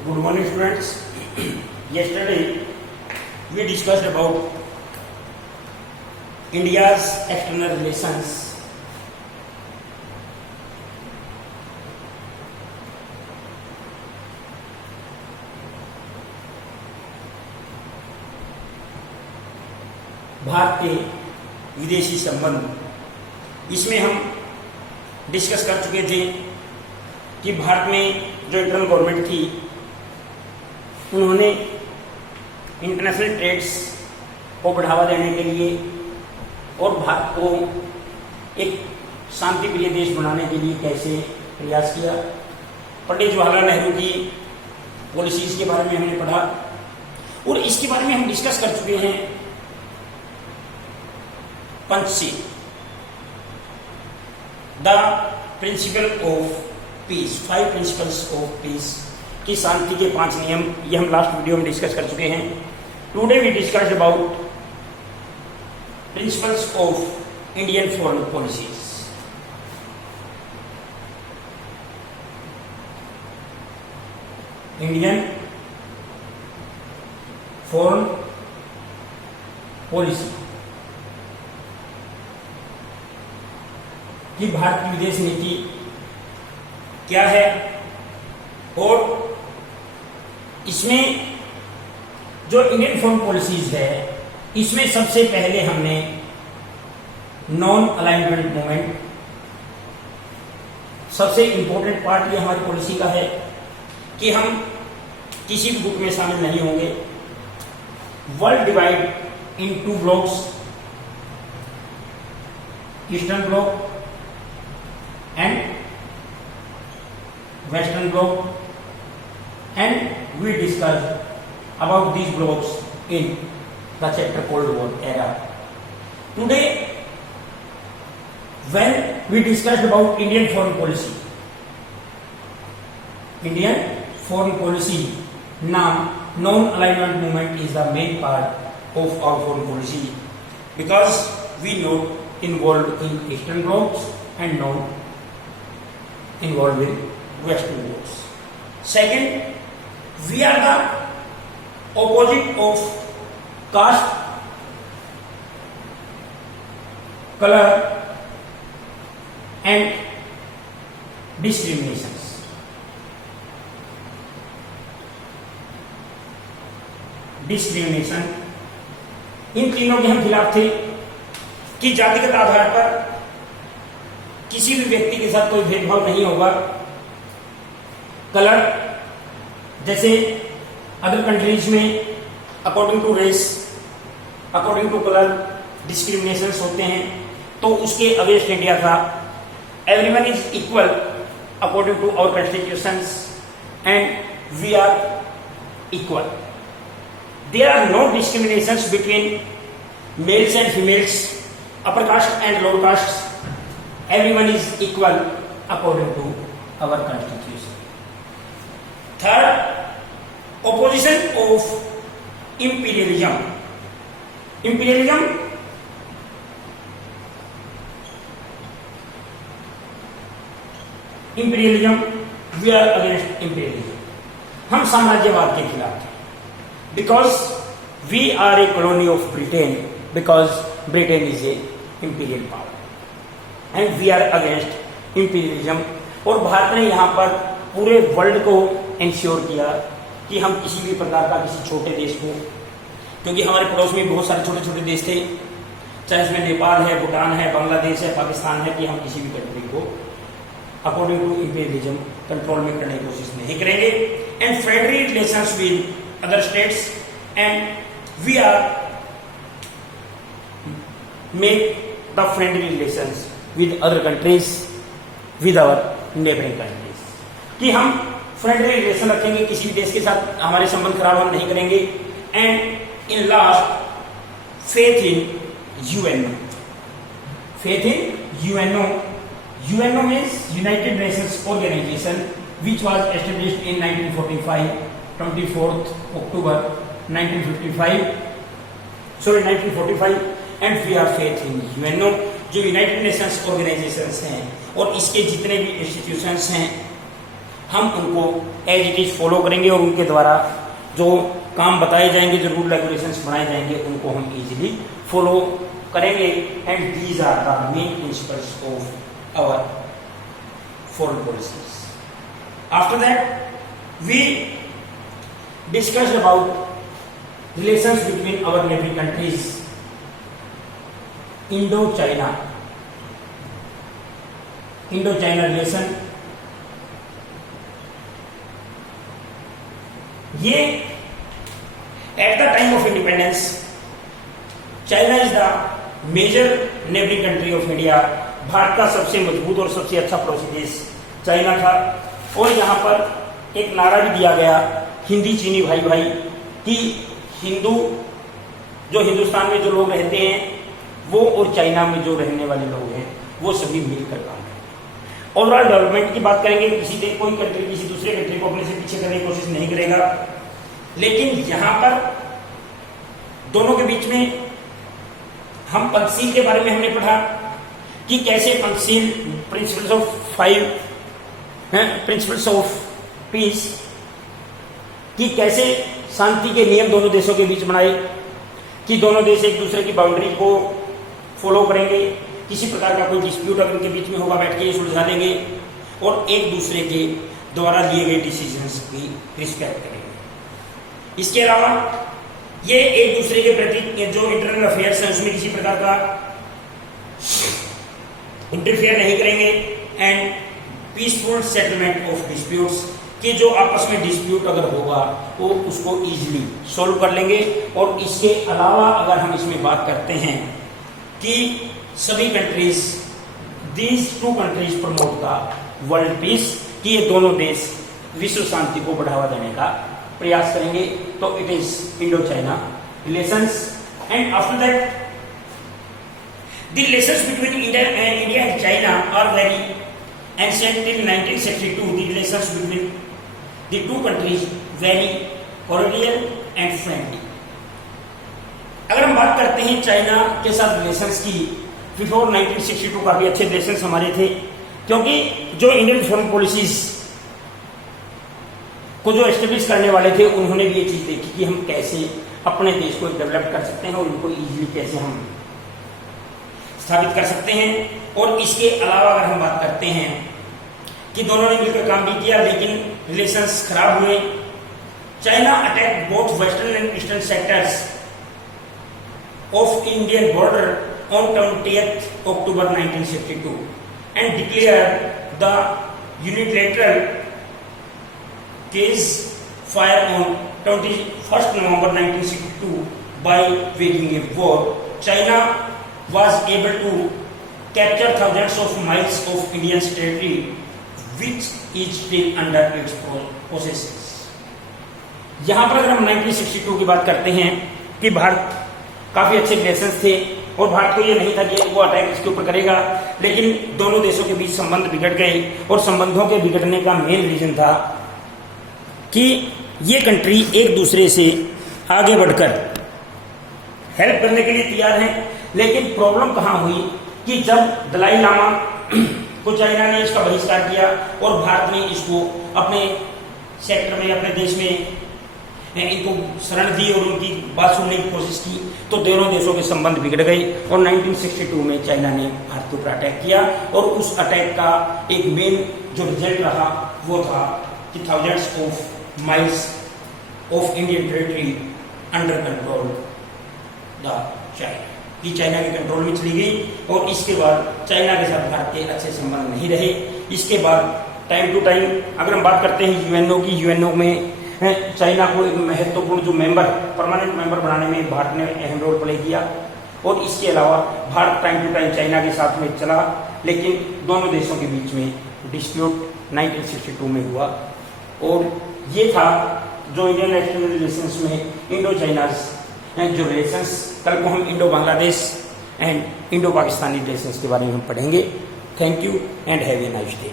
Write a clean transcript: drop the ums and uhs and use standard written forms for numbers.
Good morning, students. Yesterday we discussed about India's external relations. Bharat के विदेशी संबंध, इसमें हम डिस्कस कर चुके थे कि भारत में जो इंटरनल गवर्नमेंट थी उन्होंने इंटरनेशनल ट्रेड्स को बढ़ावा देने के लिए और भारत को एक शांति प्रिय देश बनाने के लिए कैसे प्रयास किया। पंडित जवाहरलाल नेहरू की पॉलिसीज के बारे में हमने पढ़ा और इसके बारे में हम डिस्कस कर चुके हैं Panchsheel, the principle of peace, 5 principles of peace की शांति के 5 नियम, ये हम लास्ट वीडियो में डिस्कस कर चुके हैं। Today we discussed about principles of Indian foreign policies. Indian foreign policy कि भारत की विदेश नीति क्या है और इसमें जो इंडियन फॉरेन पॉलिसीज है इसमें सबसे पहले हमने नॉन अलाइनमेंट मूवमेंट, सबसे इंपॉर्टेंट पार्ट ये हमारी पॉलिसी का है कि हम किसी भी ग्रुप में शामिल नहीं होंगे। World divide in 2 blocks, eastern block and western block, and we discussed about these blocks in the chapter Cold War era. Today when we discussed about Indian foreign policy, now non-alignment movement is the main part of our foreign policy because we not involved in eastern blocks and non involved with western blocks. Second, we are the opposite of caste, color and discriminations. Discrimination, इन तीनों के हम खिलाफ थे कि जातिगत आधार पर किसी भी व्यक्ति के साथ कोई भेदभाव नहीं होगा। कलर, जैसे अदर कंट्रीज में according to race, according to colour discriminations होते हैं, तो उसके अगेंस्ट इंडिया था। Everyone is equal according to our constitutions and we are equal. There are no discriminations between males and females, upper caste and lower caste. Everyone is equal according to our constitution. Third, opposition of imperialism. Imperialism we are against imperialism. हम साम्राज्यवाद के खिलाफ हैं because we are a colony of Britain, because Britain is a imperial power. And we are against imperialism. और भारत ने यहाँ पर पूरे वर्ल्ड को इंश्योर किया कि हम किसी भी प्रकार का किसी छोटे देश को, क्योंकि हमारे पड़ोस में बहुत सारे छोटे छोटे देश थे, चाहे इसमें नेपाल है, भूटान है, बांग्लादेश है, पाकिस्तान है, कि हम किसी भी कंट्री को अकॉर्डिंग टू इंपीरियलिज्म कंट्रोल में करने की कोशिश नहीं करेंगे। And friendly relations with other states and we are make the friendly relations with other countries, with our neighboring countries, कि हम फ्रेंडली रिलेशन रखेंगे, किसी भी देश के साथ हमारे संबंध खराब हम नहीं करेंगे। And in last, faith in UNO. Faith in UNO, UNO means United Nations Organisation, which was established in 1945, 24 October 1955, sorry 1945, and we are faith in UNO, जो यूनाइटेड नेशंस ऑर्गेनाइजेशंस हैं और इसके जितने भी इंस्टीट्यूशंस हैं हम उनको एज इट इज फॉलो करेंगे और उनके द्वारा जो काम बताए जाएंगे, जो रूल रेगुलेशंस बनाए जाएंगे, उनको हम इजीली फॉलो करेंगे। And these are the main principles of our foreign policies. After that we discussed about relations between our neighbouring countries, Indo China relation. ये at the time of independence China is the major neighbouring country of India. Bharat का सबसे मजबूत और सबसे अच्छा पड़ोसी देश China था। और यहाँ पर एक नारा भी दिया गया, हिंदी चीनी भाई भाई, कि हिंदू जो हिंदुस्तान में जो लोग रहते हैं वो और चाइना में जो रहने वाले लोग हैं वो सभी मिलकर काम करेंगे। ओवरऑल डेवलपमेंट की बात करेंगे, कोई कंट्री किसी दूसरे कंट्री को अपने से पीछे करने की कोशिश नहीं करेगा। लेकिन यहां पर दोनों के बीच में हम पंचशील के बारे में हमने पढ़ा कि कैसे पंचशील प्रिंसिपल्स ऑफ पीस कि कैसे शांति के नियम दोनों देशों के बीच बनाए, कि दोनों देश एक दूसरे की बाउंड्री को फॉलो करेंगे, किसी प्रकार का कोई डिस्प्यूट अगर उनके बीच में होगा बैठ के ये सुलझा देंगे और एक दूसरे के द्वारा लिए गए डिसीजंस की रिस्पेक्ट करेंगे। इसके अलावा ये एक दूसरे के प्रति जो इंटरनल अफेयर्स हैं उसमें किसी प्रकार का इंटरफेयर नहीं करेंगे। And peaceful settlement of disputes, कि जो आपस में डिस्प्यूट अगर होगा वो उसको इजीली सॉल्व कर लेंगे। और इसके अलावा अगर हम इसमें बात करते हैं कि सभी countries, these two countries promote the world peace, कि ये दोनों देश विश्व शांति को बढ़ावा देने का प्रयास करेंगे। तो it is Indo China relations. And after that the relations between India and China are very ancient. Till 1962 the relations between the two countries very cordial and friendly. अगर हम बात करते हैं चाइना के साथ रिलेशंस की, बिफोर 1962 काफी अच्छे रिलेशंस हमारे थे, क्योंकि जो इंडियन फॉरेन पॉलिसीज को जो एस्टेब्लिश करने वाले थे उन्होंने भी ये चीज देखी कि हम कैसे अपने देश को डेवलप कर सकते हैं और उनको इजीली कैसे हम स्थापित कर सकते हैं। और इसके अलावा अगर हम बात करते हैं कि दोनों ने मिलकर काम भी किया, लेकिन रिलेशंस खराब हुए। China attack both western and eastern sectors of Indian border on 20th October 1962 and declared the unilateral ceasefire on 21st November 1962 by waging a war. China was able to capture thousands of miles of Indian territory, which is still under its possession. यहां पर अगर हम 1962 की बात करते हैं कि भारत काफी अच्छे रिलेशंस थे और भारत को ये नहीं था कि वो अटैक इसके ऊपर करेगा, लेकिन दोनों देशों के बीच संबंध बिगड़ गए। और संबंधों के बिगड़ने का मेन रीजन था कि ये कंट्री एक दूसरे से आगे बढ़कर हेल्प करने के लिए तैयार हैं। लेकिन प्रॉब्लम कहां हुई कि जब दलाई लामा को चाइना ने इसका बहिष्कार किया और भारत ने इसको अपने सेक्टर में, अपने देश में इनको शरण दी और उनकी बात सुनने की कोशिश की, तो दोनों देशों के संबंध बिगड़ गए। और 1962 में चाइना ने भारत के ऊपर अटैक किया और उस अटैक का एक मेन जो रिजल्ट रहा वो था कि thousands of miles of Indian territory under control the China, कि चाइना के कंट्रोल में चली गई। और इसके बाद चाइना के साथ भारत के अच्छे संबंध नहीं रहे। इसके बाद टाइम टू टाइम अगर हम बात करते हैं यूएनओ की, यूएनओ में चाइना को एक महत्वपूर्ण जो मेंबर, परमानेंट मेंबर बनाने में भारत ने अहम रोल प्ले किया। और इसके अलावा Bharat time to time China के साथ में चला, लेकिन दोनों देशों के बीच में डिस्प्यूट 1962 में हुआ। और ये था जो इंडियन एक्सटर्नल रिलेशंस में इंडो चाइनाज जो रिलेशंस। कल को हम Indo Bangladesh and Indo Pakistani relations के बारे में हम पढ़ेंगे। Thank you and have a nice day.